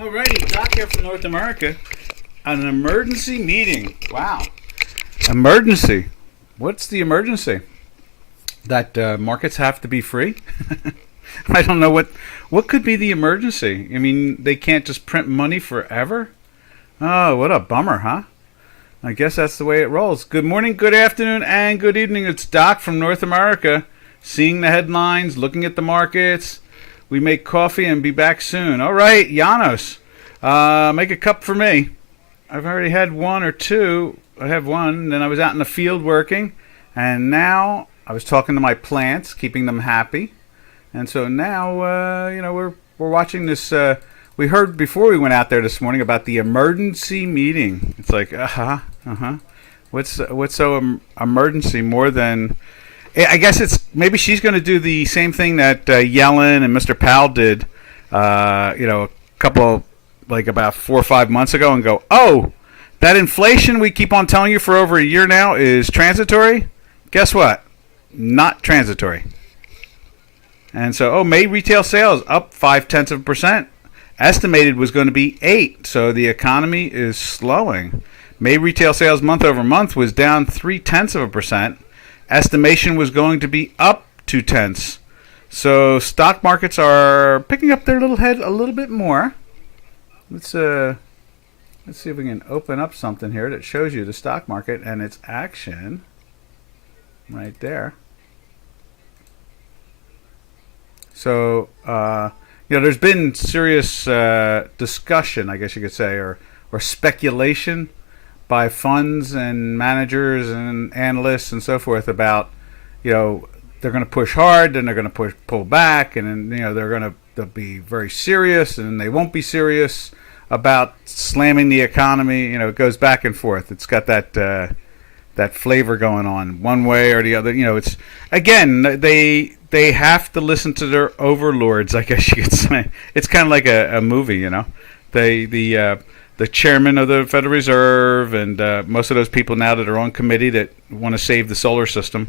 Alrighty, Doc here from North America. An emergency meeting. Wow. Emergency. What's the emergency? That markets have to be free? I don't know what could be the emergency. I mean, they can't just print money forever? Oh, what a bummer, huh? I guess that's the way it rolls. Good morning, good afternoon, and good evening. It's Doc from North America. Seeing the headlines, looking at the markets. We make coffee and be back soon. All right, Janos, make a cup for me. I've already had one or two. I have one. Then I was out in the field working, and now I was talking to my plants, keeping them happy. And so now, we're watching this. We heard before we went out there this morning about the emergency meeting. It's like, What's so emergency more than? I guess it's maybe she's going to do the same thing that Yellen and Mr. Powell did, a couple, like about 4 or 5 months ago, and go, oh, that inflation we keep on telling you for over a year now is transitory. Guess what? Not transitory. And so, May retail sales up 0.5%. Estimated was going to be 8%. So the economy is slowing. May retail sales month over month was down 0.3%. Estimation was going to be up 0.2. So stock markets are picking up their little head a little bit more. Let's see if we can open up something here that shows you the stock market and its action right there. So there's been serious discussion, I guess you could say, or speculation by funds and managers and analysts and so forth about, they're going to push hard, then they're going to pull back, and then they'll be very serious, and then they won't be serious about slamming the economy. It goes back and forth. It's got that flavor going on one way or the other. It's again they have to listen to their overlords, I guess you could say. It's kind of like a movie, the chairman of the Federal Reserve and most of those people now that are on committee that want to save the solar system.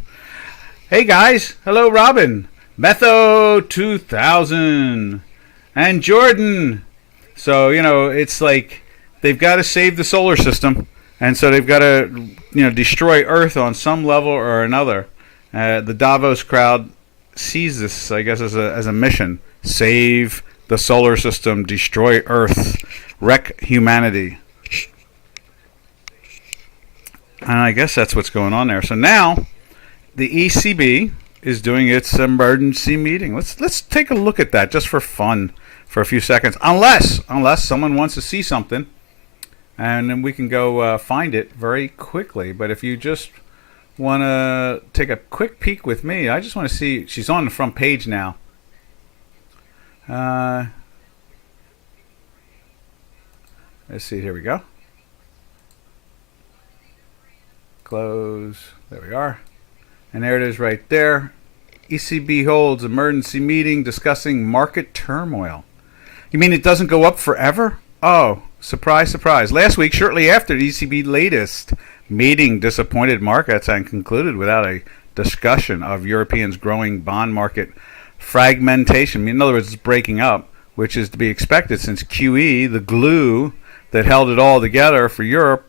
Hey guys, hello Robin, Metho 2000, and Jordan. So it's like they've got to save the solar system, and so they've got to destroy Earth on some level or another. The Davos crowd sees this, I guess, as a mission: save the solar system, destroy Earth, wreck humanity. And I guess that's what's going on there. So now the ECB is doing its emergency meeting. Let's take a look at that just for fun for a few seconds, unless someone wants to see something, and then we can go find it very quickly. But if you just want to take a quick peek with me, I just want to see. She's on the front page now. Let's see, here we go. Close. There we are. And there it is right there. ECB holds emergency meeting discussing market turmoil. You mean it doesn't go up forever? Oh, surprise, surprise. Last week, shortly after the ECB latest meeting disappointed markets and concluded without a discussion of Europeans' growing bond market fragmentation. In other words, it's breaking up, which is to be expected since QE, the glue that held it all together for Europe,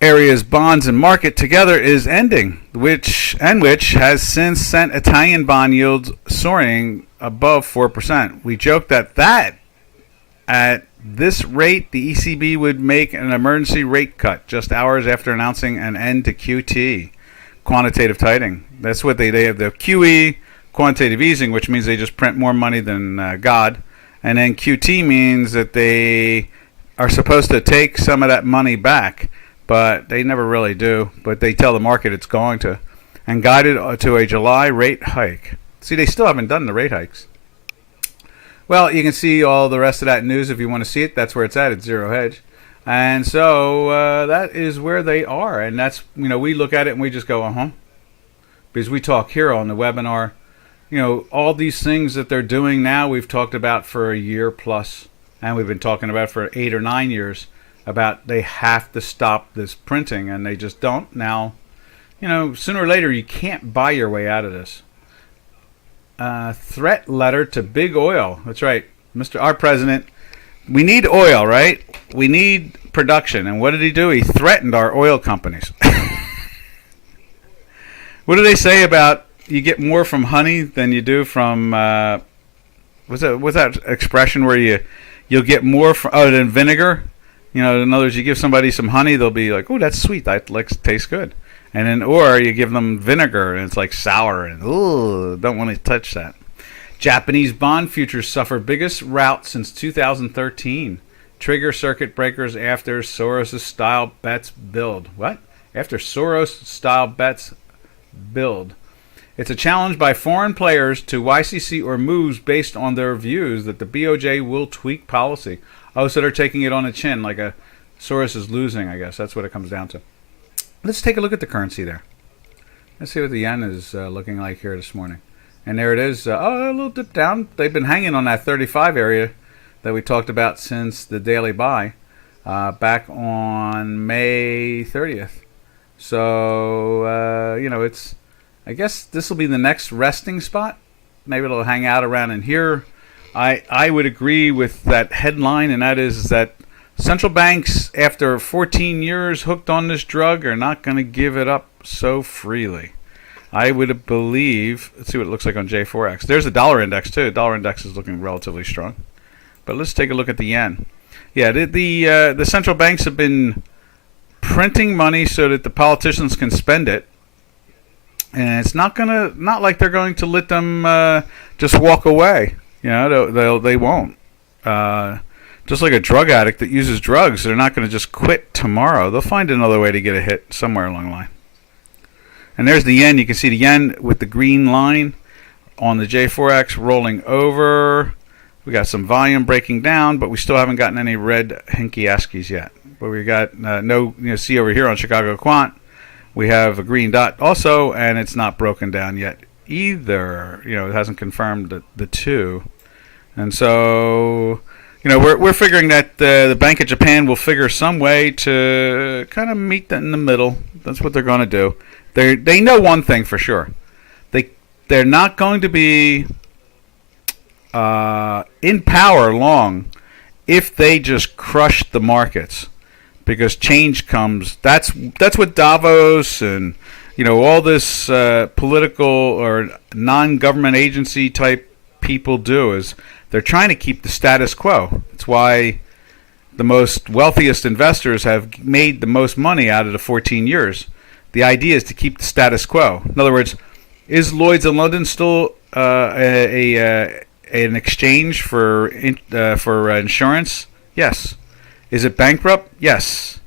areas, bonds, and market together, is ending, which has since sent Italian bond yields soaring above 4%. We joked that at this rate, the ECB would make an emergency rate cut just hours after announcing an end to QT, quantitative tightening. That's what they have, the QE, quantitative easing, which means they just print more money than God, and then QT means that they are supposed to take some of that money back, but they never really do. But they tell the market it's going to, and guided to a July rate hike. See, they still haven't done the rate hikes. Well, you can see all the rest of that news if you want to see it. That's where it's at. It's Zero Hedge. And so that is where they are. And that's, we look at it and we just go, because we talk here on the webinar, all these things that they're doing now, we've talked about for a year plus. And we've been talking about for 8 or 9 years about they have to stop this printing, and they just don't. Now, sooner or later, you can't buy your way out of this. Threat letter to big oil. That's right. Our president we need oil, right? We need production. And what did he do? He threatened our oil companies. What do they say about you get more from honey than you do from what's that expression where you'll get more from than vinegar? You know, in other words, you give somebody some honey, they'll be like, "Oh, that's sweet. That tastes good." And then, or you give them vinegar and it's like sour and don't want to touch that. Japanese bond futures suffer biggest rout since 2013. Trigger circuit breakers after Soros-style bets build. What? After Soros-style bets build. It's a challenge by foreign players to YCC or moves based on their views that the BOJ will tweak policy. Oh, so they're taking it on the chin like a Soros is losing, I guess. That's what it comes down to. Let's take a look at the currency there. Let's see what the yen is looking like here this morning. And there it is. A little dip down. They've been hanging on that 35 area that we talked about since the daily buy back on May 30th. So, it's, I guess this will be the next resting spot. Maybe it'll hang out around in here. I would agree with that headline, and that is that central banks, after 14 years hooked on this drug, are not going to give it up so freely. I would believe, let's see what it looks like on J4X. There's the dollar index, too. The dollar index is looking relatively strong. But let's take a look at the yen. Yeah, the central banks have been printing money so that the politicians can spend it. And it's not like they're going to let them just walk away. You know, they won't. Just like a drug addict that uses drugs, they're not going to just quit tomorrow. They'll find another way to get a hit somewhere along the line. And there's the yen. You can see the yen with the green line on the J4X rolling over. We got some volume breaking down, but we still haven't gotten any red hinky askies yet. But we got see over here on Chicago Quant, we have a green dot also, and it's not broken down yet either. It hasn't confirmed the two. And so, we're figuring that the Bank of Japan will figure some way to kind of meet in the middle. That's what they're going to do. They know one thing for sure. They're not going to be in power long if they just crush the markets, because change comes. That's what Davos and all this political or non-government agency type people do, is they're trying to keep the status quo. That's why the most wealthiest investors have made the most money out of the 14 years. The idea is to keep the status quo. In other words, is Lloyd's in London still an exchange for insurance? Yes. Is it bankrupt? Yes.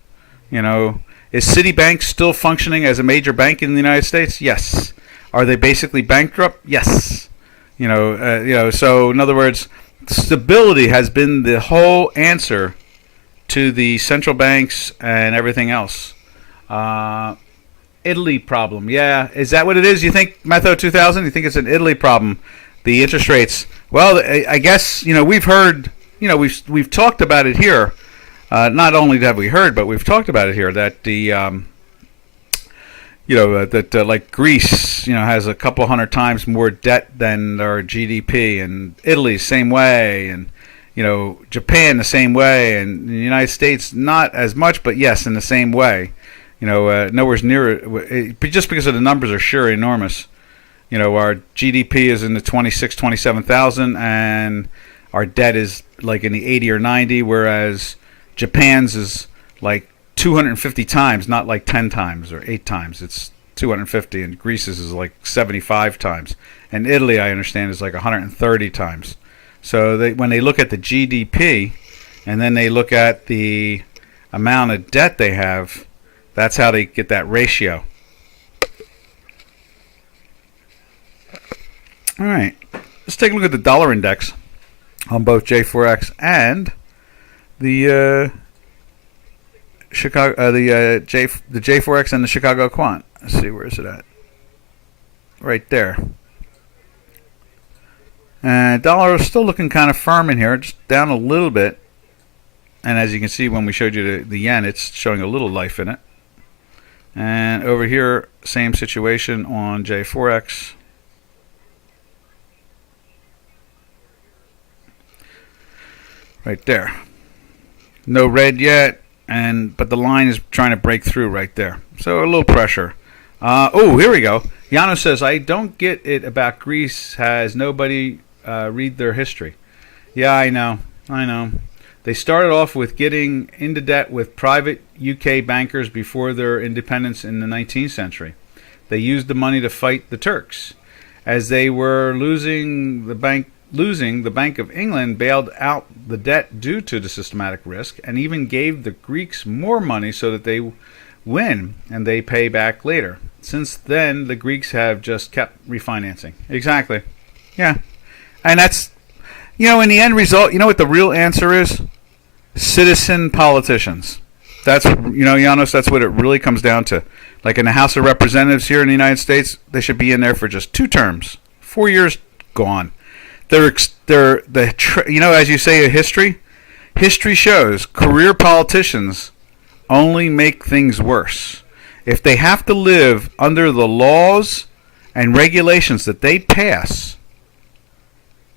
Is Citibank still functioning as a major bank in the United States? Yes. Are they basically bankrupt? Yes. So in other words, stability has been the whole answer to the central banks and everything else. Italy problem. Yeah. Is that what it is? You think, Metho 2000? You think it's an Italy problem? The interest rates. Well, I guess, we've heard, we've talked about it here. Not only have we heard, but we've talked about it here that the, like Greece, has a couple hundred times more debt than their GDP, and Italy same way, and Japan the same way, and the United States not as much, but yes, in the same way. Nowhere's near it, just because of the numbers are sure enormous. Our GDP is in the 27,000, and our debt is like in the 80 or 90, whereas Japan's is like 250 times, not like 10 times or 8 times. It's 250, and Greece's is like 75 times. And Italy, I understand, is like 130 times. So when they look at the GDP and then they look at the amount of debt they have, that's how they get that ratio. All right, let's take a look at the dollar index on both J4X and the Chicago, the J4X and the Chicago Quant. Let's see, where is it at? Right there. And dollar is still looking kind of firm in here, just down a little bit. And as you can see, when we showed you the yen, it's showing a little life in it. And over here, same situation on J4X. Right there. No red yet, but the line is trying to break through right there. So a little pressure. Oh, here we go. Yano says, I don't get it about Greece. Has nobody read their history? Yeah, I know. They started off with getting into debt with private UK bankers before their independence in the 19th century. They used the money to fight the Turks. As they were losing, the Bank of England bailed out the debt due to the systematic risk and even gave the Greeks more money so that they win and they pay back later. Since then, the Greeks have just kept refinancing. Exactly. Yeah. And that's, in the end result, you know what the real answer is? Citizen politicians. That's, Janos, that's what it really comes down to. Like in the House of Representatives here in the United States, they should be in there for just 2 terms. 4 years, gone. As you say, history shows career politicians only make things worse. If they have to live under the laws and regulations that they pass,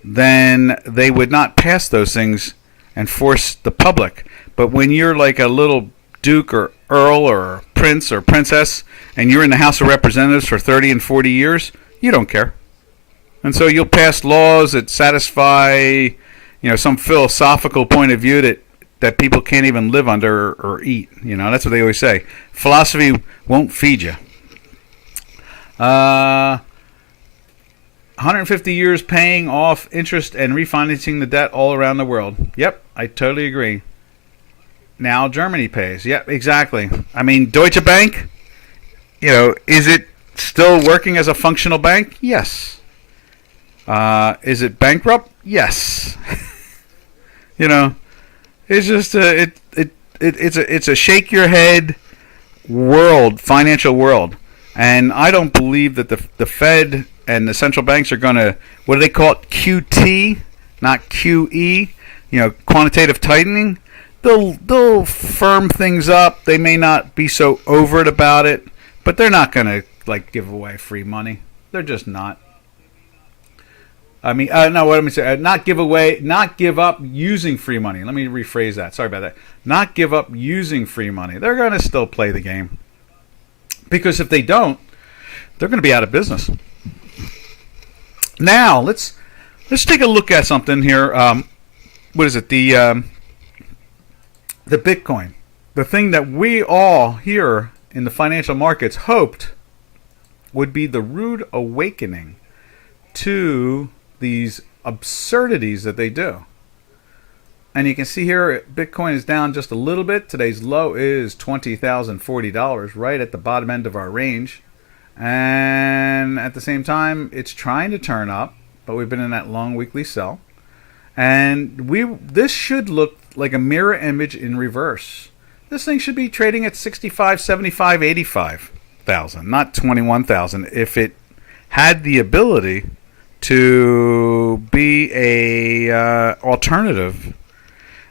then they would not pass those things and force the public. But when you're like a little duke or earl or prince or princess and you're in the House of Representatives for 30 and 40 years, you don't care. And so you'll pass laws that satisfy, some philosophical point of view that people can't even live under or eat. That's what they always say. Philosophy won't feed you. 150 years paying off interest and refinancing the debt all around the world. Yep, I totally agree. Now Germany pays. Yep, exactly. I mean, Deutsche Bank, is it still working as a functional bank? Yes. Is it bankrupt? Yes. It's just it's a shake your head world, financial world, and I don't believe that the Fed and the central banks are going to, what do they call it, QT, not QE, quantitative tightening. They'll firm things up. They may not be so overt about it, but they're not going to give away free money. They're just not. No, what am I saying? Not give up using free money. Let me rephrase that. Sorry about that. Not give up using free money. They're going to still play the game. Because if they don't, they're going to be out of business. Now, let's take a look at something here. What is it? The Bitcoin. The thing that we all here in the financial markets hoped would be the rude awakening to these absurdities that they do. And you can see here Bitcoin is down just a little bit. Today's low is $20,040, right at the bottom end of our range. And at the same time, it's trying to turn up, but we've been in that long weekly sell. And this should look like a mirror image in reverse. This thing should be trading at 65, 75, 85,000, not 21,000 if it had the ability to be a alternative.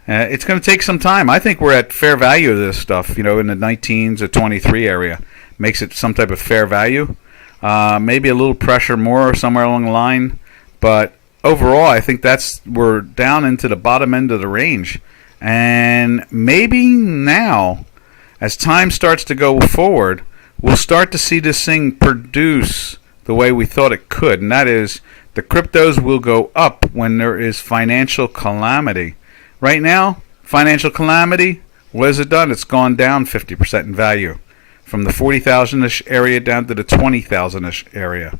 It's going to take some time. I think we're at fair value of this stuff, in the 19s or 23 area. Makes it some type of fair value. Maybe a little pressure more somewhere along the line. But overall, I think we're down into the bottom end of the range. And maybe now, as time starts to go forward, we'll start to see this thing produce the way we thought it could. And that is, the cryptos will go up when there is financial calamity. Right now, financial calamity, what has it done? It's gone down 50% in value. From the 40,000-ish area down to the 20,000-ish area.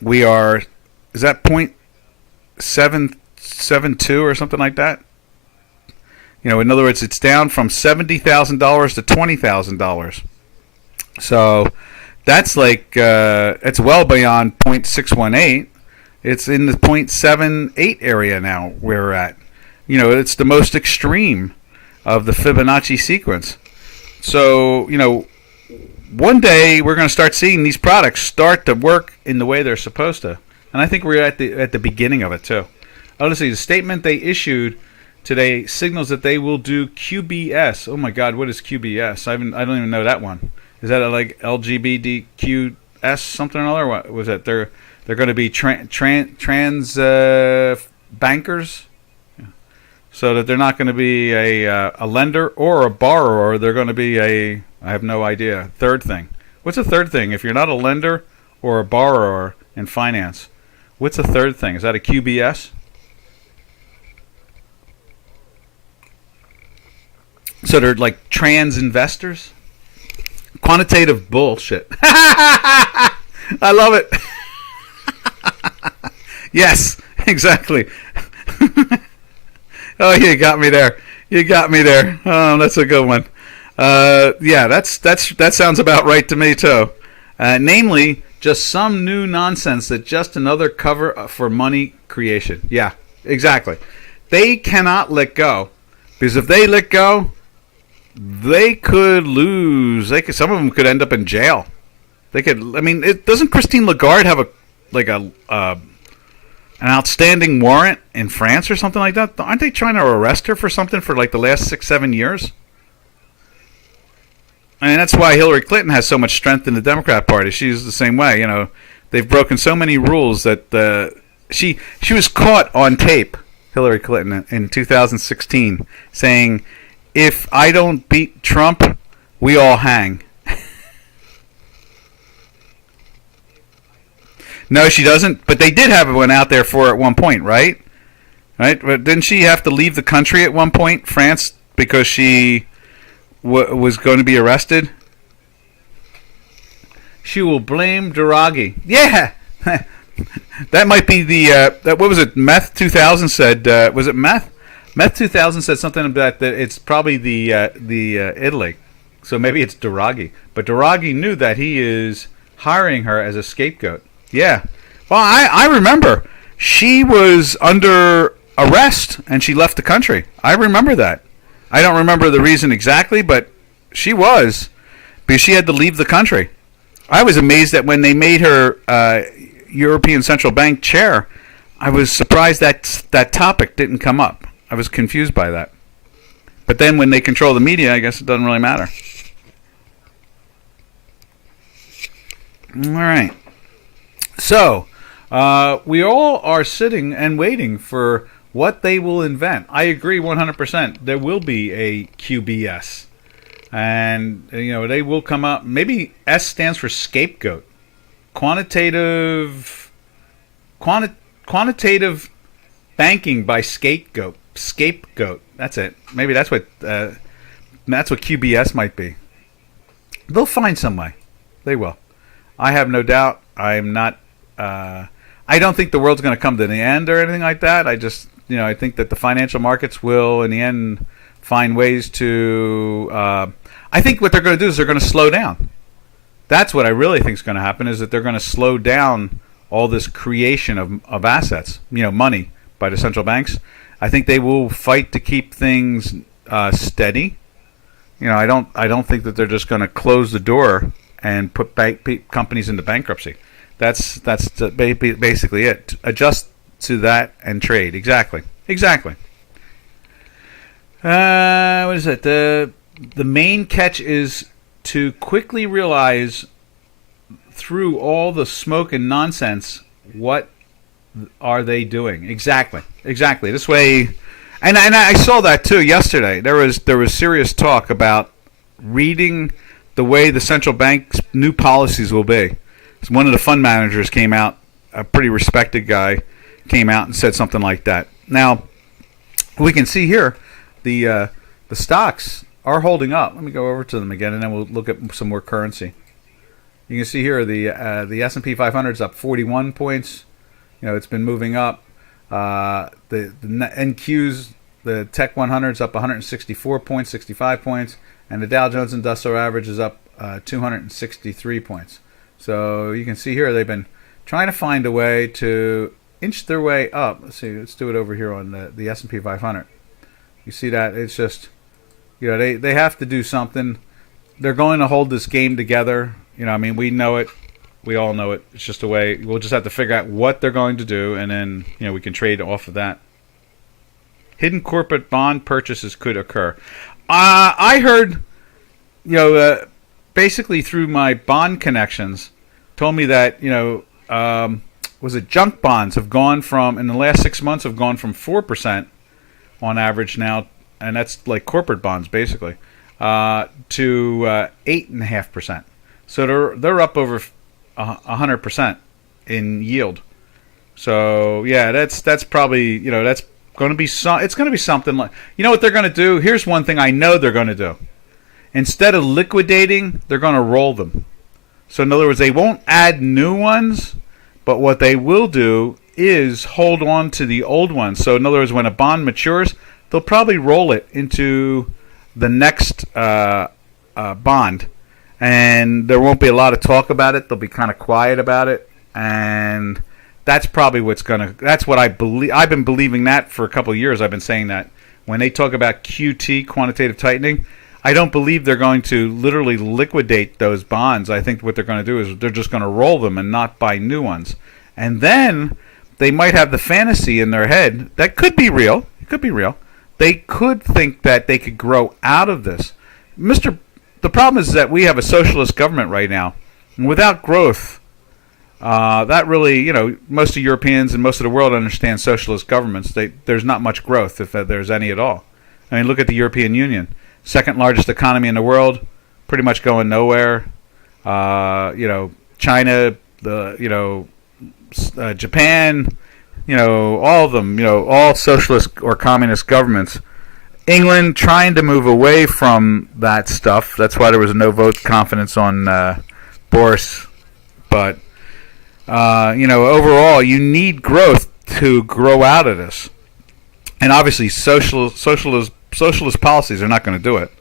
We are, is that 0.772 or something like that? In other words, it's down from $70,000 to $20,000. So that's it's well beyond 0.618. It's in the 0.78 area now where we're at. It's the most extreme of the Fibonacci sequence. So, one day we're going to start seeing these products start to work in the way they're supposed to. And I think we're at the beginning of it too. Honestly, the statement they issued today signals that they will do QBS. Oh my God, what is QBS? I don't even know that one. Is that like LGBTQS something or other? What was that? They're going to be trans bankers. so that they're not going to be a lender or a borrower. They're going to be I have no idea, third thing. What's a third thing? If you're not a lender or a borrower in finance, what's a third thing? Is that a QBS? So they're like trans investors? Quantitative bullshit. I love it. Yes, exactly. Oh, you got me there. You got me there. Oh, that's a good one. Yeah, that sounds about right to me too. Namely, just some new nonsense that just another cover for money creation. Yeah, exactly. They cannot let go, because if they let go, they could lose. Some of them could end up in jail. They could. I mean, doesn't Christine Lagarde have an outstanding warrant in France or something like that? Aren't they trying to arrest her for something for like the last 6-7 years? I mean, that's why Hillary Clinton has so much strength in the Democrat Party. She's the same way. You know, they've broken so many rules that she was caught on tape, Hillary Clinton, in 2016, saying, "If I don't beat Trump, we all hang." No, she doesn't. But they did have one out there for her at one point, right? Right? But didn't she have to leave the country at one point, France, because she was going to be arrested? She will blame Draghi. Yeah, that might be the what was it? Meth 2000 said. Was it Meth? Meth 2000 said something about that. It's probably the Italy. So maybe it's Draghi. But Draghi knew that he is hiring her as a scapegoat. Yeah. Well, I remember she was under arrest and she left the country. I remember that. I don't remember the reason exactly, but she was, because she had to leave the country. I was amazed that when they made her European Central Bank chair, I was surprised that topic didn't come up. I was confused by that. But then when they control the media, I guess it doesn't really matter. All right. So, we all are sitting and waiting for what they will invent. I agree 100%. There will be a QBS. And, you know, they will come up. Maybe S stands for scapegoat. Quantitative banking by scapegoat. Scapegoat. That's it. Maybe that's what QBS might be. They'll find some way. They will. I have no doubt. I'm not. I don't think the world's going to come to the end or anything like that. I just, you know, I think that the financial markets will, in the end, find ways to. I think what they're going to do is they're going to slow down. That's what I really think is going to happen, is that they're going to slow down all this creation of assets, you know, money by the central banks. I think they will fight to keep things steady. You know, I don't think that they're just going to close the door and put companies into bankruptcy. That's basically it. Adjust to that and trade. Exactly. What is it? The main catch is to quickly realize through all the smoke and nonsense, what are they doing? Exactly. This way, and I saw that too yesterday. There was serious talk about reading the way the central bank's new policies will be. One of the fund managers came out, a pretty respected guy, came out and said something like that. Now, we can see here the stocks are holding up. Let me go over to them again, and then we'll look at some more currency. You can see here the S&P 500 is up 41 points. You know, it's been moving up. The NQs, the Tech 100 is up 164 points, 65 points, and the Dow Jones Industrial Average is up 263 points. So you can see here they've been trying to find a way to inch their way up. Let's see. Let's do it over here on the S&P 500. You see that? It's just, you know, they have to do something. They're going to hold this game together. You know, I mean, we know it. We all know it. It's just a way. We'll just have to figure out what they're going to do, and then, you know, we can trade off of that. Hidden corporate bond purchases could occur. I heard, you know, basically through my bond connections, told me that, you know, was it junk bonds have gone from, in the last 6 months, have gone from 4% on average now, and that's like corporate bonds basically, to 8.5%. So they're up over 100% in yield. So yeah, that's probably, that's going to be it's going to be something like, what they're going to do. Here's one thing I know they're going to do. Instead of liquidating, they're going to roll them. So in other words, they won't add new ones, but what they will do is hold on to the old ones. So in other words, when a bond matures, they'll probably roll it into the next bond, and there won't be a lot of talk about it. They'll be kind of quiet about it, and that's probably that's what I believe. I've been believing that for a couple of years. I've been saying that when they talk about QT, quantitative tightening, I don't believe they're going to literally liquidate those bonds. I think what they're going to do is they're just going to roll them and not buy new ones. And then they might have the fantasy in their head that could be real. It could be real. They could think that they could grow out of this. The problem is that we have a socialist government right now. And without growth, that really, most of Europeans and most of the world understand socialist governments. There's not much growth, if there's any at all. I mean, look at the European Union. Second largest economy in the world, pretty much going nowhere. China, Japan, all of them, all socialist or communist governments. England trying to move away from that stuff. That's why there was no vote confidence on Boris. But, overall, you need growth to grow out of this. And obviously, socialist policies are not going to do it.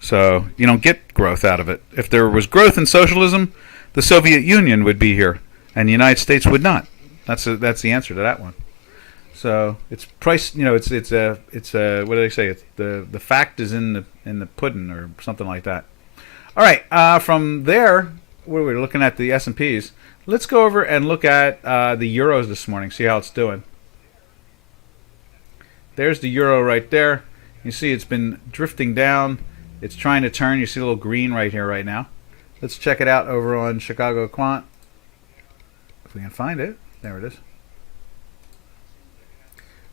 So you don't get growth out of it. If there was growth in socialism, the Soviet Union would be here, and the United States would not. That's the answer to that one. So it's price. It's what do they say? It's the fact is in the pudding or something like that. All right. From there, what are we looking at? The S&Ps. Let's go over and look at the euros this morning. See how it's doing. There's the euro right there. You see it's been drifting down. It's trying to turn. You see a little green right here right now. Let's check it out over on Chicago Quant. If we can find it. There it is.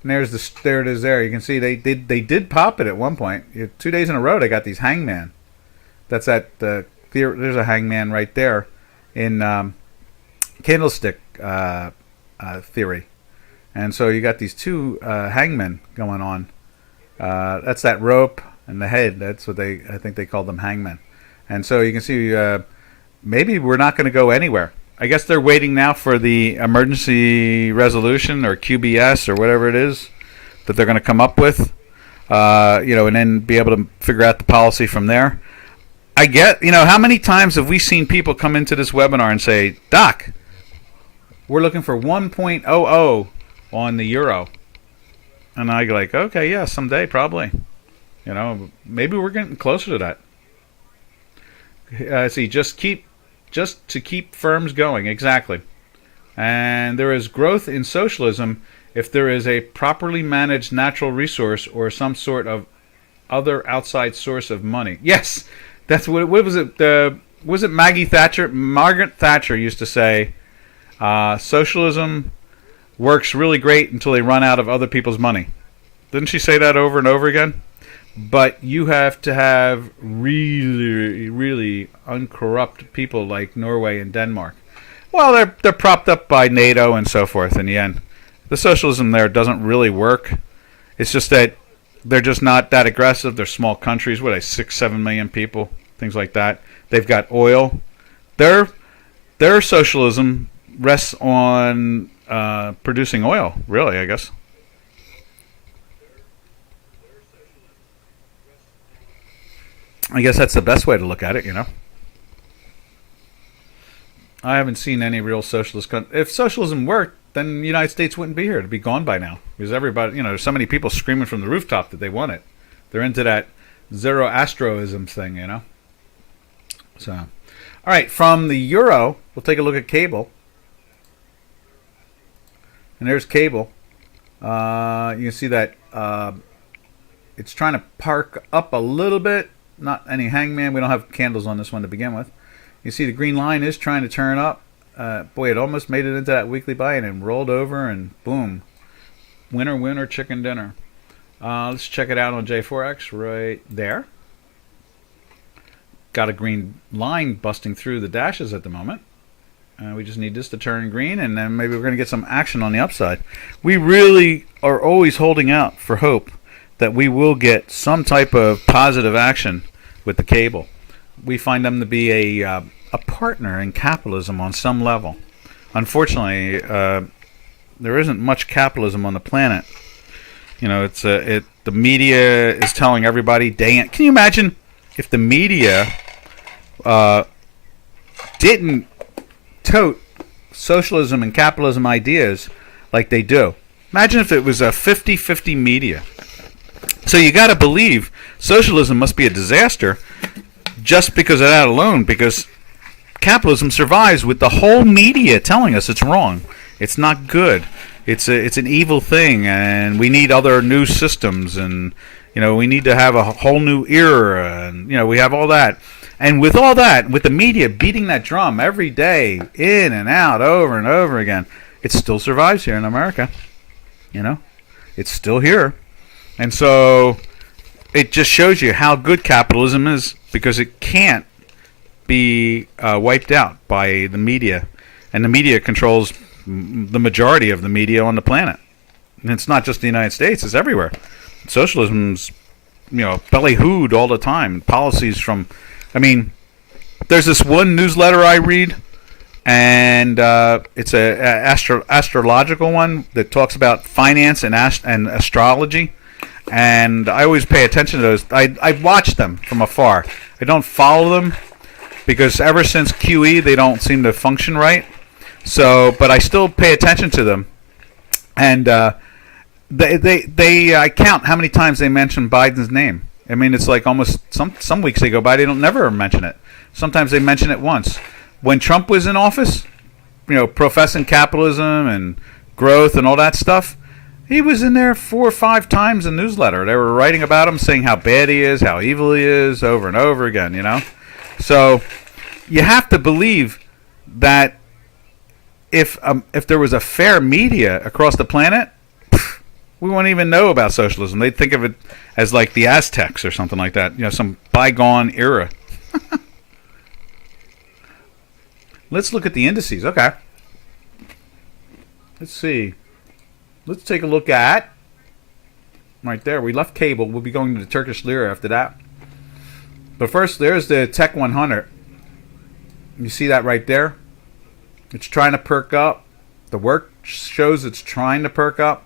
And there it is there. You can see they did pop it at one point. 2 days in a row they got these hangman. That's there's a hangman right there in candlestick theory. And so you got these two hangmen going on. That's that rope and the head. That's what I think they call them hangmen. And so you can see maybe we're not going to go anywhere. I guess they're waiting now for the emergency resolution or QBS or whatever it is that they're going to come up with, and then be able to figure out the policy from there. I get, how many times have we seen people come into this webinar and say, Doc, we're looking for 1.00 on the euro. And I go like, okay, yeah, someday probably. Maybe we're getting closer to that. See, just to keep firms going, exactly. And there is growth in socialism if there is a properly managed natural resource or some sort of other outside source of money. Yes, that's what was it? Was it Maggie Thatcher? Margaret Thatcher used to say, socialism works really great until they run out of other people's money. Didn't she say that over and over again? But you have to have really, really uncorrupt people like Norway and Denmark. Well, they're propped up by NATO and so forth in the end. The socialism there doesn't really work. It's just that they're just not that aggressive. They're small countries. What are they, 6-7 million people? Things like that. They've got oil. Their socialism rests on producing oil, really, I guess. I guess that's the best way to look at it, I haven't seen any real socialist country. If socialism worked, then the United States wouldn't be here. It'd be gone by now. Because everybody, there's so many people screaming from the rooftop that they want it. They're into that Zoroastrianism thing, So, all right, from the euro, we'll take a look at cable. And there's cable. You can see that it's trying to park up a little bit. Not any hangman. We don't have candles on this one to begin with. You see the green line is trying to turn up. Boy, it almost made it into that weekly buy and then rolled over and boom. Winner, winner, chicken dinner. Let's check it out on J4X right there. Got a green line busting through the dashes at the moment. We just need this to turn green, and then maybe we're going to get some action on the upside. We really are always holding out for hope that we will get some type of positive action with the cable. We find them to be a partner in capitalism on some level. Unfortunately, there isn't much capitalism on the planet. You know, the media is telling everybody day in. Can you imagine if the media didn't tote socialism and capitalism ideas like they do? Imagine if it was a 50-50 media. So you got to believe socialism must be a disaster just because of that alone, because capitalism survives with the whole media telling us it's wrong. It's not good. It's an evil thing, and we need other new systems, and we need to have a whole new era, and we have all that. And with all that, with the media beating that drum every day, in and out, over and over again, it still survives here in America. It's still here. And so it just shows you how good capitalism is, because it can't be wiped out by the media. And the media controls the majority of the media on the planet. And it's not just the United States, it's everywhere. Socialism's, belly-hooed all the time. Policies from... there's this one newsletter I read, and it's a astrological one that talks about finance and astrology. And I always pay attention to those. I watch them from afar. I don't follow them because ever since QE, they don't seem to function right. So, but I still pay attention to them. And I count how many times they mention Biden's name. It's like almost some weeks they go by, they don't never mention it. Sometimes they mention it once. When Trump was in office, professing capitalism and growth and all that stuff, he was in there 4 or 5 times in the newsletter. They were writing about him, saying how bad he is, how evil he is, over and over again, So you have to believe that if there was a fair media across the planet, we wouldn't even know about socialism. They'd think of it as like the Aztecs or something like that, some bygone era. Let's look at the indices. Okay. Let's see. Let's take a look at right there. We left cable. We'll be going to the Turkish lira after that. But first, there's the Tech 100. You see that right there? It's trying to perk up. The work shows it's trying to perk up.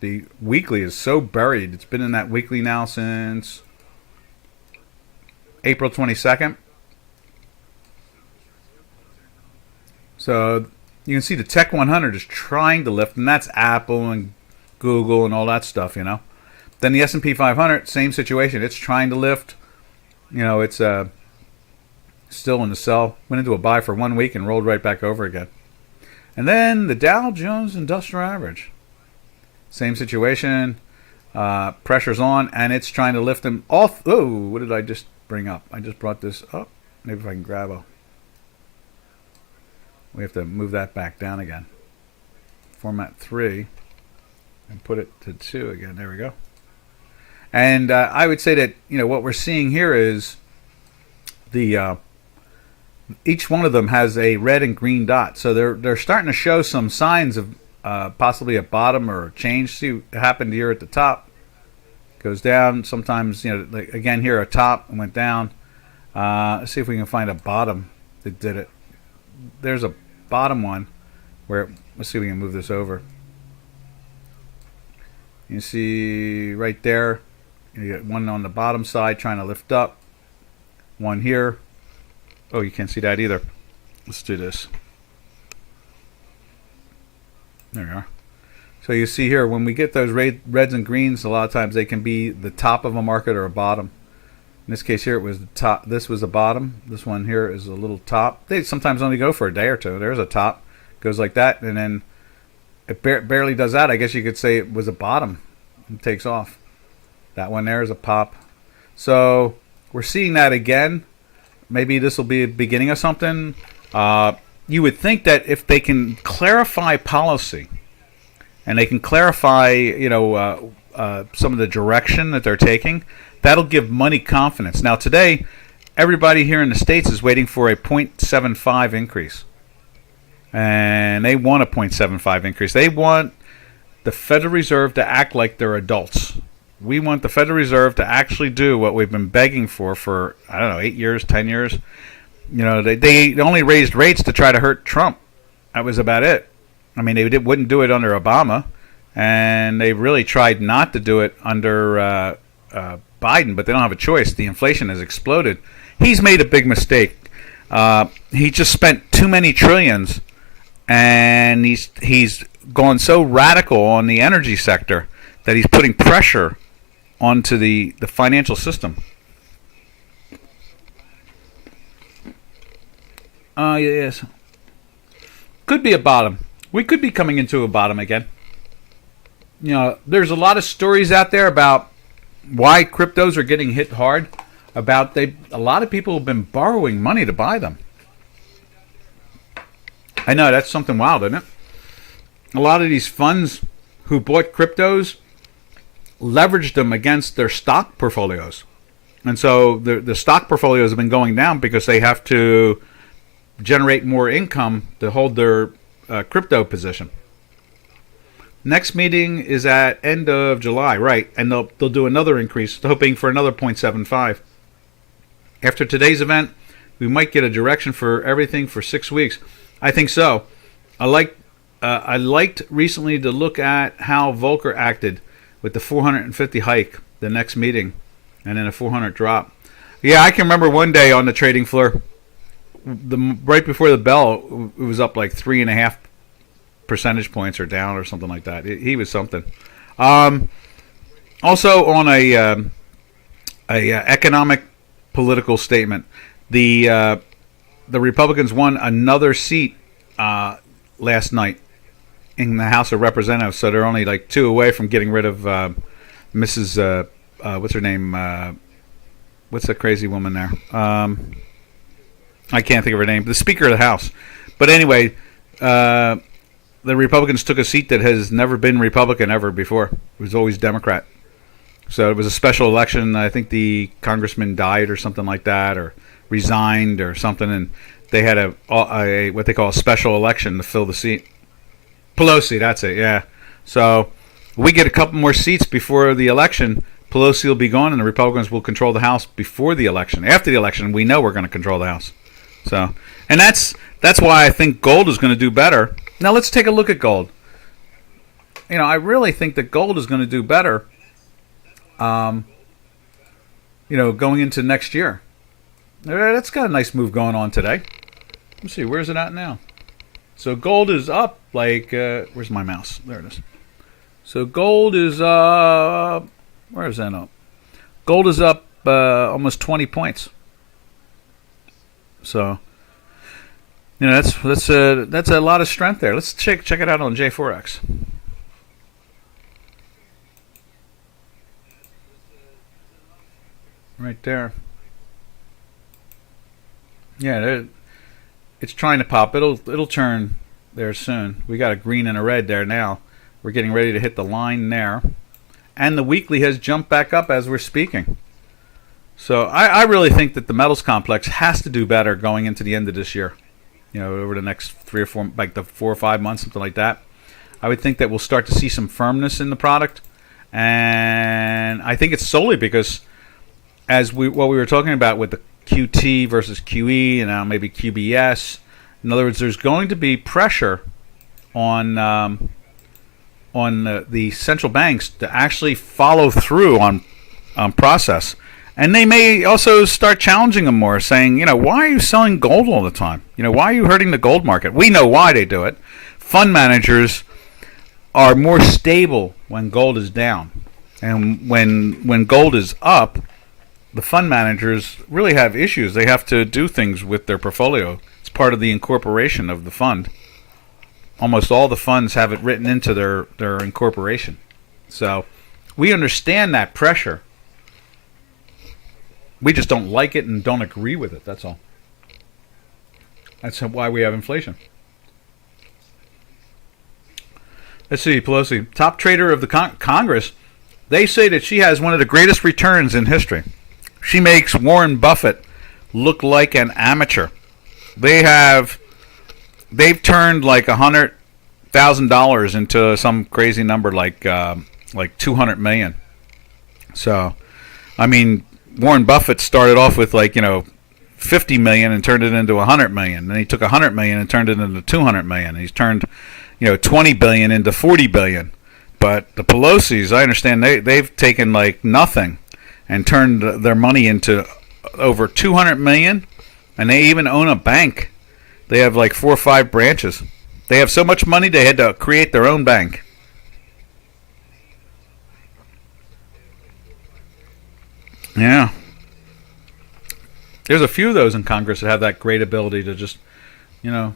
The weekly is so buried. It's been in that weekly now since April 22nd. So you can see the Tech 100 is trying to lift, and that's Apple and Google and all that stuff, Then the S&P 500, same situation. It's trying to lift. It's still in the sell. Went into a buy for 1 week and rolled right back over again. And then the Dow Jones Industrial Average. Same situation. Pressure's on, and it's trying to lift them off. Oh, what did I just bring up? I just brought this up. Maybe if I can grab a... We have to move that back down again. Format 3. And put it to 2 again. There we go. And I would say that, what we're seeing here is the... each one of them has a red and green dot. So they're starting to show some signs of possibly a bottom or a change. See what happened here at the top. Goes down. Sometimes, like again here, a top and went down. Let's see if we can find a bottom that did it. There's a bottom one where, let's see if we can move this over. You see right there, you get one on the bottom side trying to lift up. One here. Oh, you can't see that either. Let's do this. There we are. So you see here, when we get those reds and greens, a lot of times they can be the top of a market or a bottom. In this case here, it was the top. This was the bottom. This one here is a little top. They sometimes only go for a day or two. There's a top. Goes like that, and then it barely does that. I guess you could say it was a bottom. It takes off. That one there is a pop. So we're seeing that again. Maybe this will be a beginning of something. You would think that if they can clarify policy, and they can clarify, some of the direction that they're taking, that'll give money confidence. Now today, everybody here in the States is waiting for a 0.75 increase. And they want a 0.75 increase. They want the Federal Reserve to act like they're adults. We want the Federal Reserve to actually do what we've been begging for, I don't know, 8 years, 10 years. You know, they only raised rates to try to hurt Trump. That was about it. I mean, they wouldn't do it under Obama, and they really tried not to do it under Biden, but they don't have a choice. The inflation has exploded. He's made a big mistake. He just spent too many trillions, and he's gone so radical on the energy sector that he's putting pressure onto the financial system. Yes. Could be a bottom. We could be coming into a bottom again. You know, there's a lot of stories out there about why cryptos are getting hit hard. A lot of people have been borrowing money to buy them. I know, that's something wild, isn't it? A lot of these funds who bought cryptos leveraged them against their stock portfolios. And so the stock portfolios have been going down because they have to generate more income to hold their crypto position. Next meeting is at end of July, right? And they'll do another increase, hoping for another 0.75. After today's event, we might get a direction for everything for 6 weeks. I think so. I liked recently to look at how Volcker acted with the 450 hike, the next meeting, and then a 400 drop. Yeah, I can remember one day on the trading floor, right before the bell, it was up like 3.5 percentage points or down or something like that. He was something. Also, on a economic political statement, the Republicans won another seat last night in the House of Representatives, so they're only like 2 away from getting rid of Mrs. What's her name? What's that crazy woman there? I can't think of her name. The Speaker of the House. But anyway, the Republicans took a seat that has never been Republican ever before. It was always Democrat. So it was a special election. I think the congressman died or something like that, or resigned or something, and they had a what they call a special election to fill the seat. Pelosi, that's it, yeah. So we get a couple more seats before the election. Pelosi will be gone, and the Republicans will control the House before the election. After the election, we know we're going to control the House. So, and that's why I think gold is going to do better. Now let's take a look at gold. You know, I really think that gold is going to do better. You know, going into next year. That's got a nice move going on today. Let's see, where's it at now? So gold is up like, where's my mouse? There it is. So gold is, where is that up? Gold is up almost 20 points. So, you know, that's a lot of strength there. Let's check it out on J4X. Right there. Yeah, it's trying to pop. It'll turn there soon. We got a green and a red there now. We're getting ready to hit the line there. And the weekly has jumped back up as we're speaking. So I really think that the metals complex has to do better going into the end of this year. You know, over the next 3 or 4, like the 4 or 5 months, something like that. I would think that we'll start to see some firmness in the product. And I think it's solely because what we were talking about with the QT versus QE and now maybe QBS. In other words, there's going to be pressure on the central banks to actually follow through on process. And they may also start challenging them more, saying, you know, why are you selling gold all the time? You know, why are you hurting the gold market? We know why they do it. Fund managers are more stable when gold is down. And when gold is up, the fund managers really have issues. They have to do things with their portfolio. It's part of the incorporation of the fund. Almost all the funds have it written into their incorporation. So we understand that pressure. We just don't like it and don't agree with it. That's all. That's why we have inflation. Let's see, Pelosi, top trader of the Congress. They say that she has one of the greatest returns in history. She makes Warren Buffett look like an amateur. They've turned like $100,000 into some crazy number like 200 million. So, I mean, Warren Buffett started off with 50 million and turned it into 100 million. Then he took 100 million and turned it into 200 million. He's turned 20 billion into 40 billion. But the Pelosi's, I understand they've taken like nothing and turned their money into over 200 million, and they even own a bank. They have like 4 or 5 branches. They have so much money they had to create their own bank. Yeah. There's a few of those in Congress that have that great ability to just, do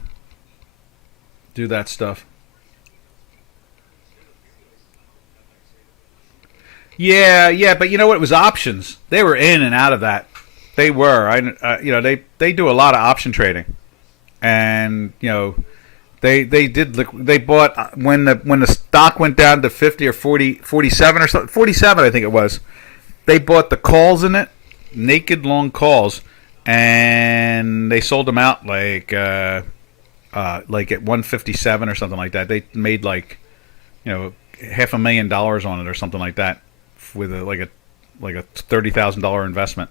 that stuff. Yeah, but you know what? It was options. They were in and out of that. They were. They do a lot of option trading, and they bought when the stock went down to 50 or 40, 47 or something, 47 I think it was. They bought the calls in it, naked long calls, and they sold them out like at 157 or something like that. They made $500,000 on it or something like that with a $30,000 investment.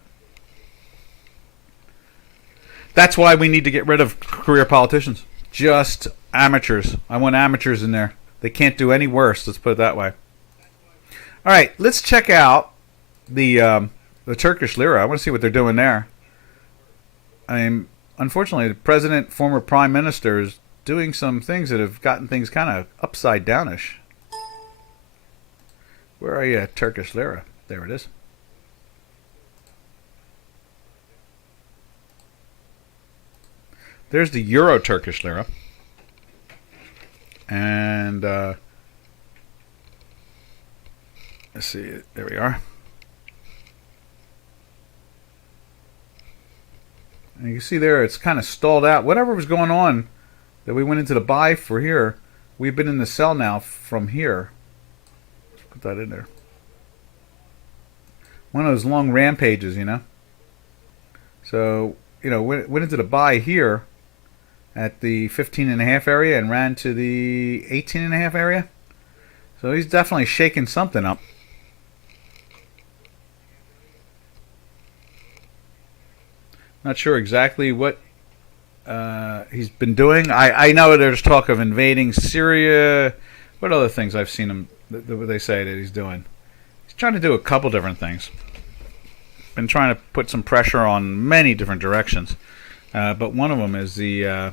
That's why we need to get rid of career politicians. Just amateurs. I want amateurs in there. They can't do any worse. Let's put it that way. All right, let's check out the Turkish lira. I want to see what they're doing there. I mean, unfortunately, the president, former prime minister, is doing some things that have gotten things kind of upside downish. Where are you, Turkish lira? There it is. There's the Euro Turkish lira. And let's see. There we are. And you can see there it's kind of stalled out. Whatever was going on that we went into the buy for here, we've been in the sell now from here. Let's put that in there. One of those long rampages, So, went into the buy here at the 15.5 area and ran to the 18.5 area. So he's definitely shaking something up. Not sure exactly what he's been doing. I know there's talk of invading Syria. What other things I've seen him, what they say that he's doing? He's trying to do a couple different things. Been trying to put some pressure on many different directions. But one of them is the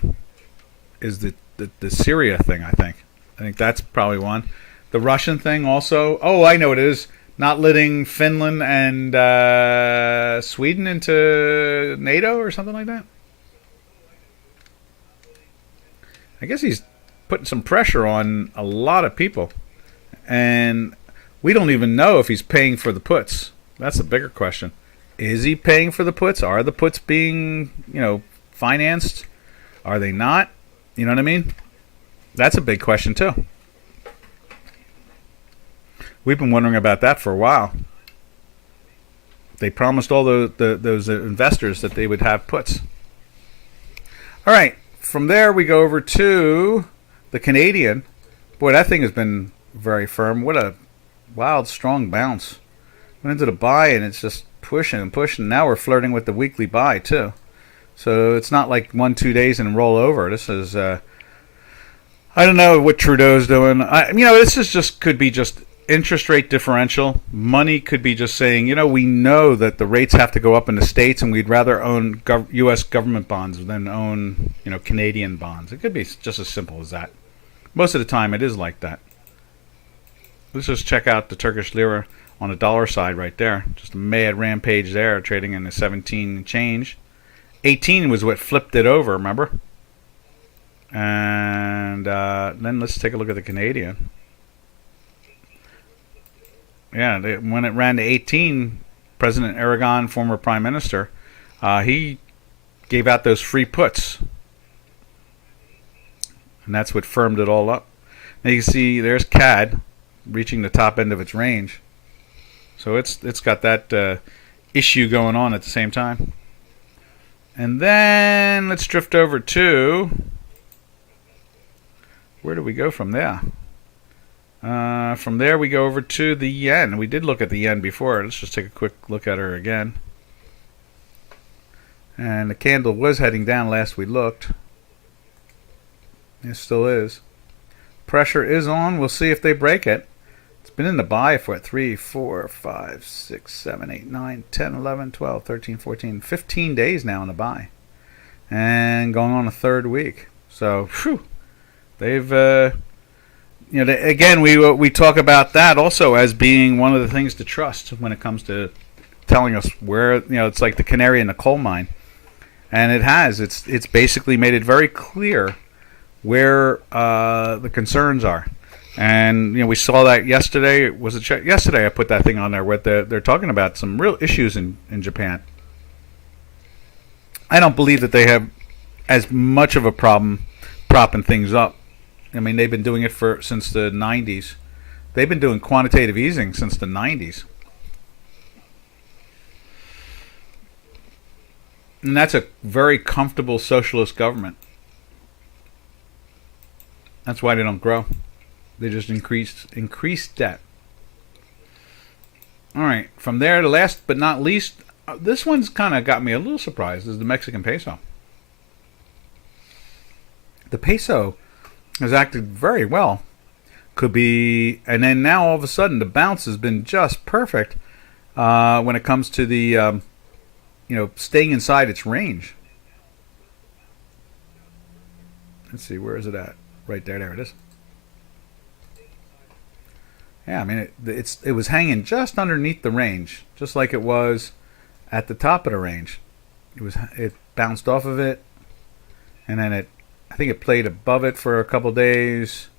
Syria thing, I think. I think that's probably one. The Russian thing also. Oh, I know it is. Not letting Finland and Sweden into NATO or something like that. I guess he's putting some pressure on a lot of people. And we don't even know if he's paying for the puts. That's a bigger question. Is he paying for the puts? Are the puts being, financed? Are they not? You know what I mean? That's a big question too. We've been wondering about that for a while. They promised all those investors that they would have puts. All right, from there we go over to the Canadian. Boy, that thing has been very firm. What a wild, strong bounce. Went into the buy and it's just pushing and pushing. Now we're flirting with the weekly buy too. So it's not like 1-2 days and roll over. This is, I don't know what Trudeau's doing. This is could be just interest rate differential. Money could be just saying, we know that the rates have to go up in the States and we'd rather own U.S. government bonds than own, Canadian bonds. It could be just as simple as that. Most of the time it is like that. Let's just check out the Turkish lira on the dollar side right there. Just a mad rampage there, trading in the 17 change. 18 was what flipped it over, remember? And then let's take a look at the Canadian. Yeah, when it ran to 18, President Aragon, former Prime Minister, he gave out those free puts. And that's what firmed it all up. Now you can see there's CAD reaching the top end of its range. So it's got that issue going on at the same time. And then let's drift over to, where do we go from there? From there we go over to the yen. We did look at the yen before. Let's just take a quick look at her again. And the candle was heading down last we looked. It still is. Pressure is on. We'll see if they break it. It's been in the buy for 3, 4, 5, 6, 7, 8, 9, 10, 11, 12, 13, 14, 15 days now in the buy. And going on a third week. So, whew, they've, again, we talk about that also as being one of the things to trust when it comes to telling us where, it's like the canary in the coal mine. And it has. It's basically made it very clear where the concerns are. And we saw that yesterday. Was it yesterday? I put that thing on there where they're talking about some real issues in Japan. I don't believe that they have as much of a problem propping things up. I mean, they've been doing it since the 90s. They've been doing quantitative easing since the 90s. And that's a very comfortable socialist government. That's why they don't grow. They just increase debt. All right. From there, the last but not least, this one's kind of got me a little surprised, is the Mexican peso. The peso has acted very well. Could be, and then now all of a sudden the bounce has been just perfect when it comes to the staying inside its range. Let's see, where is it at? Right there, there it is. Yeah, I mean it was hanging just underneath the range, just like it was at the top of the range. It bounced off of it, and then I think it played above it for a couple days,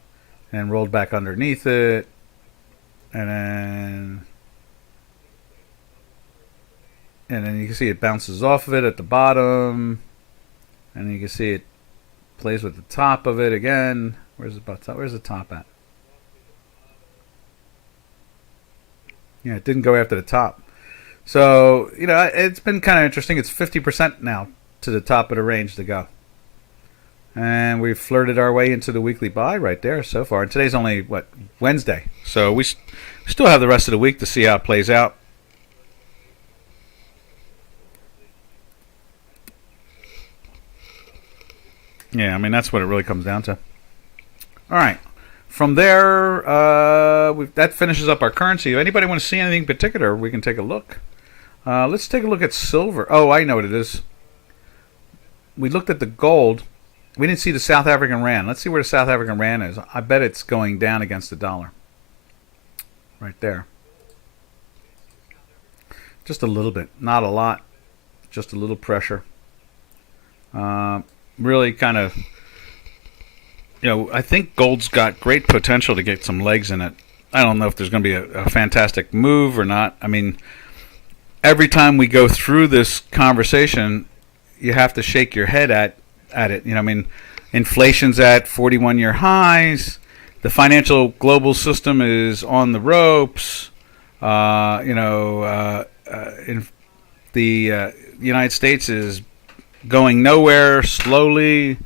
and rolled back underneath it, and then you can see it bounces off of it at the bottom, and then you can see it plays with the top of it again. Where's the top at? Yeah, it didn't go after the top. So, it's been kind of interesting. It's 50% now to the top of the range to go. And we've flirted our way into the weekly buy right there so far. And today's only, Wednesday. So we still have the rest of the week to see how it plays out. Yeah, I mean, that's what it really comes down to. All right. From there, that finishes up our currency. If anybody want to see anything particular, we can take a look. Let's take a look at silver. Oh, I know what it is. We looked at the gold. We didn't see the South African rand. Let's see where the South African rand is. I bet it's going down against the dollar. Right there. Just a little bit. Not a lot. Just a little pressure. Really kind of... I think gold's got great potential to get some legs in it. I don't know if there's going to be a fantastic move or not. I mean, every time we go through this conversation, you have to shake your head at it. I mean, inflation's at 41-year highs. The financial global system is on the ropes. In the United States is going nowhere slowly.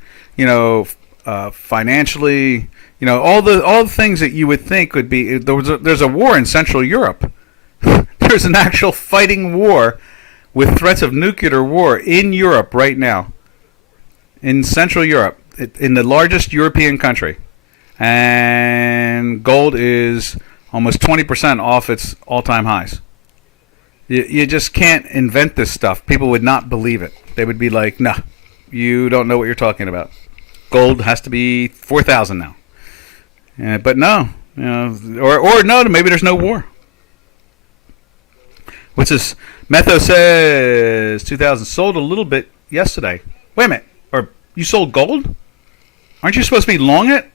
Financially, all the things that you would think would be. There's a war in Central Europe. There's an actual fighting war with threats of nuclear war in Europe right now. In Central Europe, in the largest European country, and gold is almost 20% off its all-time highs. You just can't invent this stuff. People would not believe it. They would be like, "Nah, you don't know what you're talking about. Gold has to be 4,000 now." But no, or no, maybe there's no war. What's this? Metho says 2,000 sold a little bit yesterday. Wait a minute, or you sold gold? Aren't you supposed to be long it?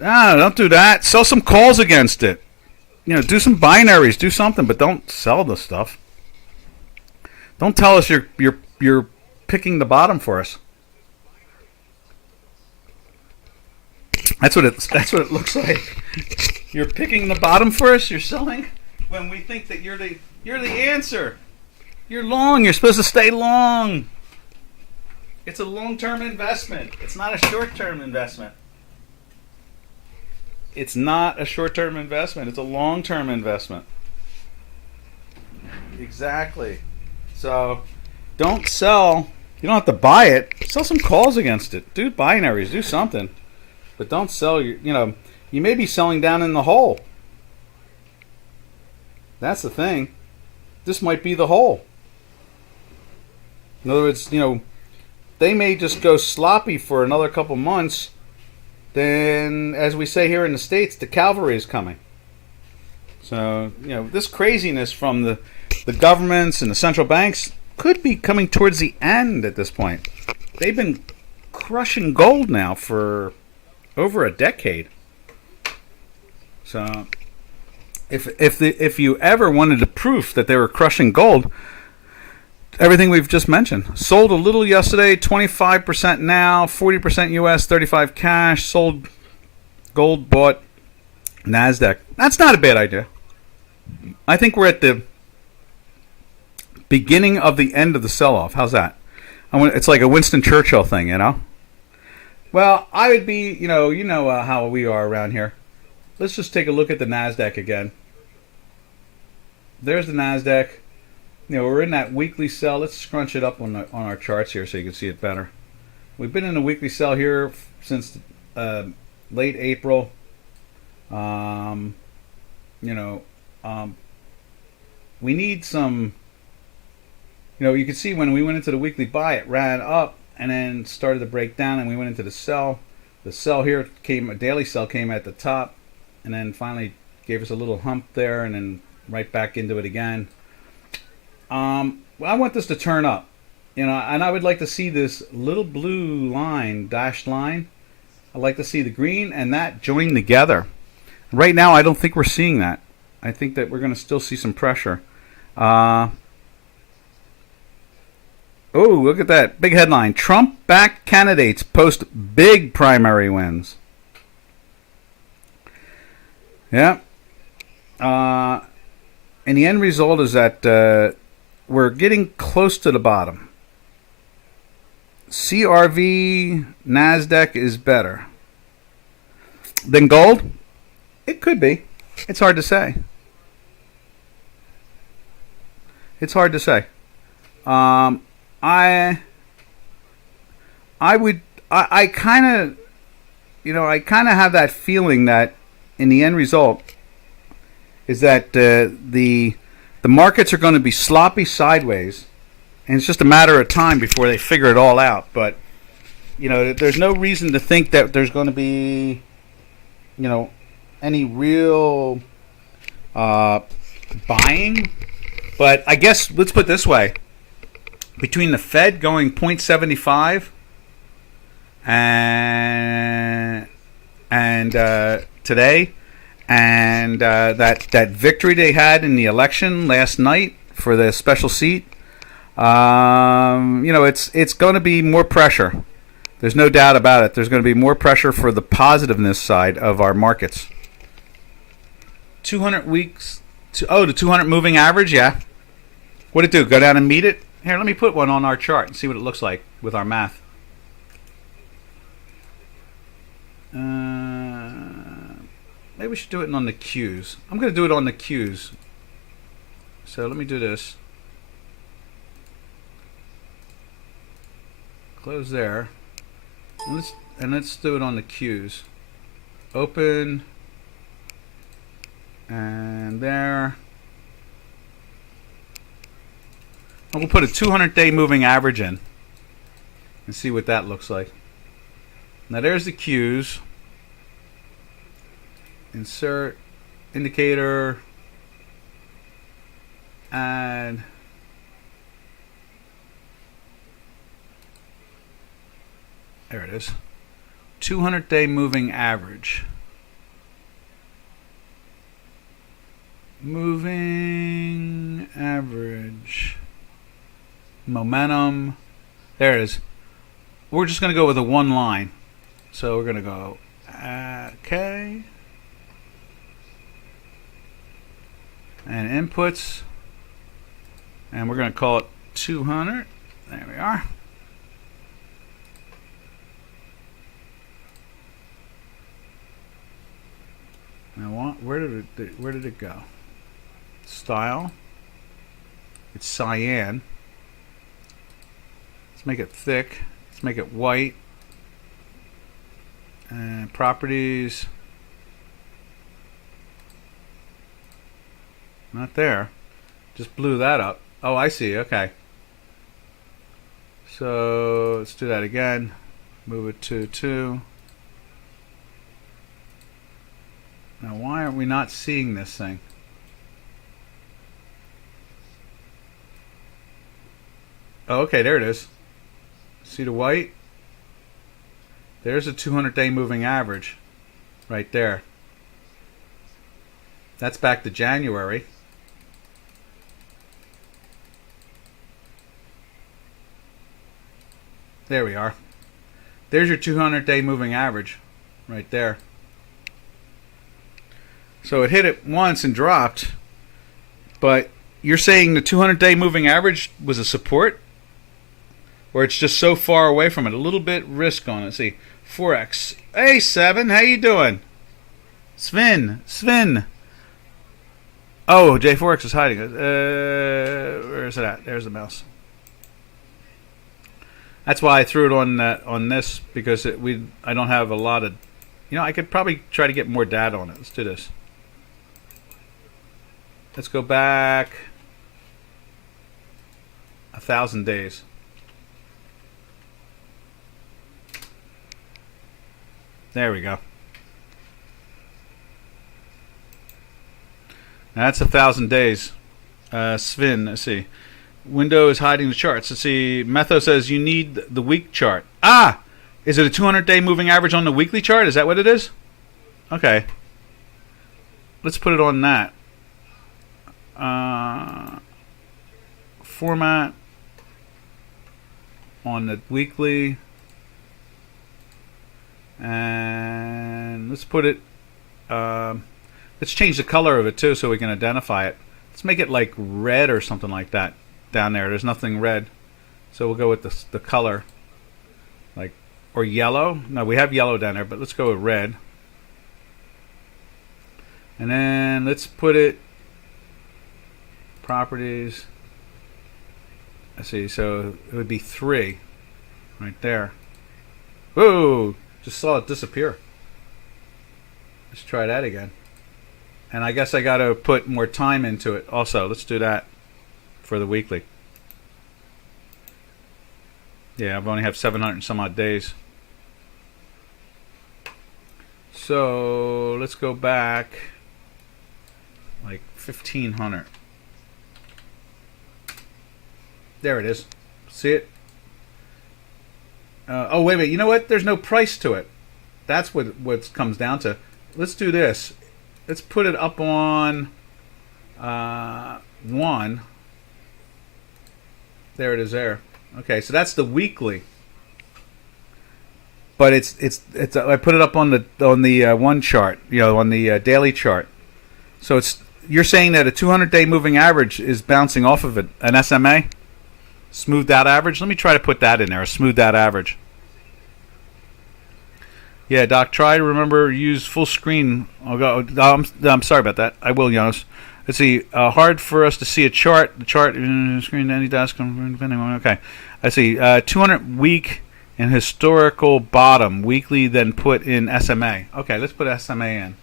Ah, don't do that. Sell some calls against it. Do some binaries, do something, but don't sell the stuff. Don't tell us you're picking the bottom for us. That's what it looks like. You're picking the bottom for us. You're selling when we think that you're the answer. You're long. You're supposed to stay long. It's a long-term investment. It's not a short-term investment. It's not a short-term investment. It's a long-term investment. Exactly. So don't sell. You don't have to buy it. Sell some calls against it. Do binaries. Do something. But don't sell your, you may be selling down in the hole. That's the thing. This might be the hole. In other words, they may just go sloppy for another couple months. Then, as we say here in the States, the cavalry is coming. So, this craziness from the governments and the central banks could be coming towards the end at this point. They've been crushing gold now for over a decade. So, if you ever wanted a proof that they were crushing gold, everything we've just mentioned. Sold a little yesterday, 25% now, 40% US, 35 cash. Sold gold, bought NASDAQ. That's not a bad idea. I think we're at the beginning of the end of the sell-off. How's that? It's like a Winston Churchill thing, Well, I would be, how we are around here. Let's just take a look at the NASDAQ again. There's the NASDAQ. We're in that weekly sell. Let's scrunch it up on our charts here so you can see it better. We've been in a weekly sell here since late April. We need some. You can see when we went into the weekly buy, it ran up and then started to break down, and we went into the sell. The sell here a daily sell came at the top, and then finally gave us a little hump there, and then right back into it again. I want this to turn up, and I would like to see this little blue line, dashed line. I'd like to see the green and that join together. Right now, I don't think we're seeing that. I think that we're going to still see some pressure. Oh, look at that. Big headline. Trump-backed candidates post big primary wins. Yeah. And the end result is that we're getting close to the bottom. CRV, NASDAQ is better than gold? It could be. It's hard to say. It's hard to say. I kind of have that feeling that in the end result is that the markets are going to be sloppy sideways, and it's just a matter of time before they figure it all out. But there's no reason to think that there's going to be any real buying. But I guess let's put it this way: between the Fed going 0.75 and today, and that victory they had in the election last night for the special seat, it's going to be more pressure. There's no doubt about it. There's going to be more pressure for the positiveness side of our markets. 200 weeks. The 200 moving average, yeah. What'd it do? Go down and meet it? Here, let me put one on our chart and see what it looks like with our math. Maybe we should do it on the Qs. I'm going to do it on the Qs. So let me do this. Close there. And let's do it on the Qs. Open. And there. And we'll put a 200-day moving average in and see what that looks like. Now there's the Qs. Insert indicator, add, there it is, 200-day moving average. Moving average, momentum, there it is. We're just going to go with a one line. So we're going to go, okay. and inputs, and we're going to call it 200. There we are. Now where did it go? Style. It's cyan. Let's make it thick. Let's make it white. And properties. Not there. Just blew that up. Oh, I see. Okay. So let's do that again. Move it to 2. Now, why are we not seeing this thing? Oh, okay, there it is. See the white? There's a 200-day moving average right there. That's back to January. There we are. There's your 200-day moving average right there. So it hit it once and dropped, but you're saying the 200-day moving average was a support? Or it's just so far away from it? A little bit risk on it. Let's see. Forex. Hey, Seven. How you doing? Sven. Oh, J4X is hiding it. Where is it at? There's the mouse. That's why I threw it on this, because I don't have a lot of... I could probably try to get more data on it. Let's do this. Let's go back 1,000 days. There we go. That's 1,000 days. Sven, let's see. Window is hiding the charts. Let's see. Metho says you need the week chart. Ah! Is it a 200-day moving average on the weekly chart? Is that what it is? Okay. Let's put it on that. Format on the weekly. And let's put it... let's change the color of it too so we can identify it. Let's make it like red or something like that down there. There's nothing red. So we'll go with the color. Or yellow. No, we have yellow down there, but let's go with red. And then let's put it... Properties. Let's see, so it would be 3. Right there. Whoa! Just saw it disappear. Let's try that again. And I guess I got to put more time into it also. Let's do that for the weekly. Yeah, I've only have 700 and some odd days. So let's go back like 1,500. There it is. See it? Oh, wait. You know what? There's no price to it. That's what it comes down to. Let's do this. Let's put it up on 1. There it is there. Okay, so that's the weekly. But it's I put it up on the one chart, on the daily chart. So you're saying that a 200-day moving average is bouncing off of it, an SMA? Smoothed out average? Let me try to put that in there, a smoothed out average. Yeah, Doc, try to remember use full screen. I'll go. I'm sorry about that. I will, Jonas. Let's see. Hard for us to see a chart. The chart screen any desk depending on. Okay, I see. 200 week and historical bottom weekly. Then put in SMA. Okay, let's put SMA in.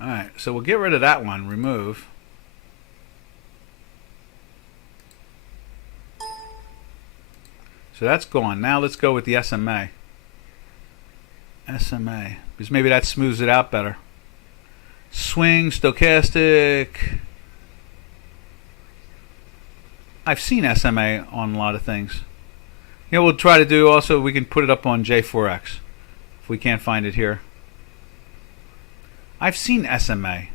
Alright, so we'll get rid of that one. Remove. So that's gone. Now let's go with the SMA. SMA. Because maybe that smooths it out better. Swing, stochastic. I've seen SMA on a lot of things. We'll try to do also, we can put it up on J4X. If we can't find it here. I've seen SMA.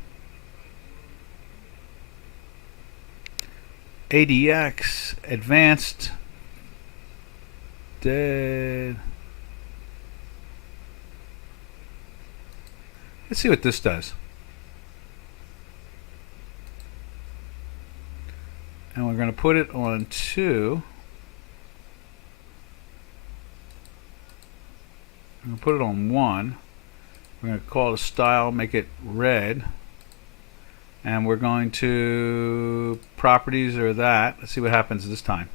ADX, advanced. dead. Let's see what this does. And we're going to put it on 2. I'm going to put it on 1. We're going to call it a style, make it red. And we're going to properties or that. Let's see what happens this time.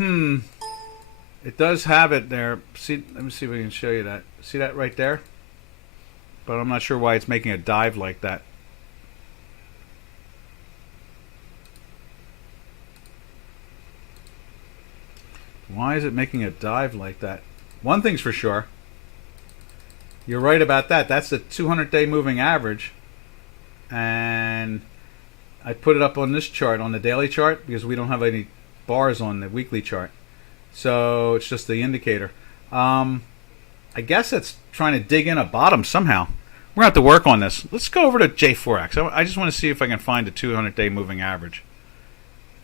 It does have it there. See, let me see if we can show you that. See that right there? But I'm not sure why it's making a dive like that. Why is it making a dive like that? One thing's for sure. You're right about that. That's the 200-day moving average. And I put it up on this chart, on the daily chart, because we don't have any bars on the weekly chart. So it's just the indicator. I guess it's trying to dig in a bottom somehow. We're going to have to work on this. Let's go over to J4X. I just want to see if I can find a 200-day moving average.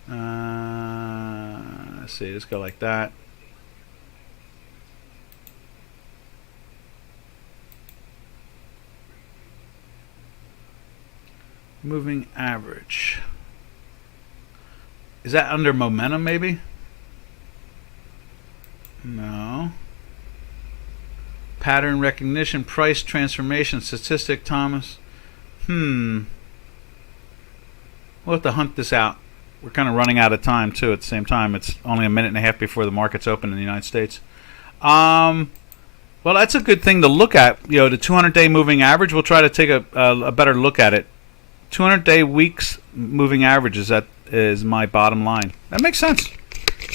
Let's see. Let's go like that. Moving average. Is that under momentum maybe? No. Pattern recognition, price transformation, statistic, Thomas. We'll have to hunt this out. We're kind of running out of time too at the same time. It's only a minute and a half before the markets open in the United States. Well, that's a good thing to look at. You know, the 200-day moving average, we'll try to take a better look at it. 200-day weeks moving average is my bottom line. That makes sense.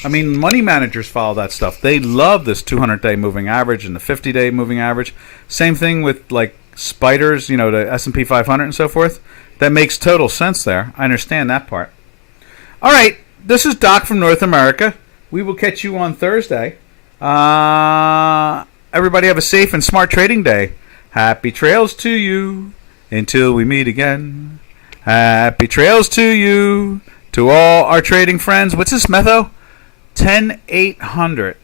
I mean, money managers follow that stuff. They love this 200-day moving average and the 50-day moving average. Same thing with like spiders, you know, the S&P 500 and so forth. That makes total sense there. I understand that part. All right, this is Doc from North America. We will catch you on Thursday. Everybody have a safe and smart trading day. Happy trails to you until we meet again. Happy trails to you, to all our trading friends. What's this, Metho? 10800.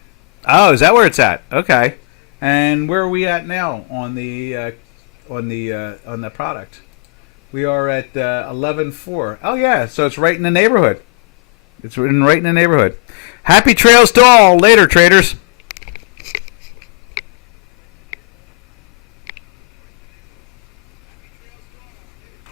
Oh, is that where it's at? Okay. And where are we at now on the product? We are at 11.4. Oh yeah, so it's right in the neighborhood. It's right in the neighborhood. Happy trails to all. Later, traders.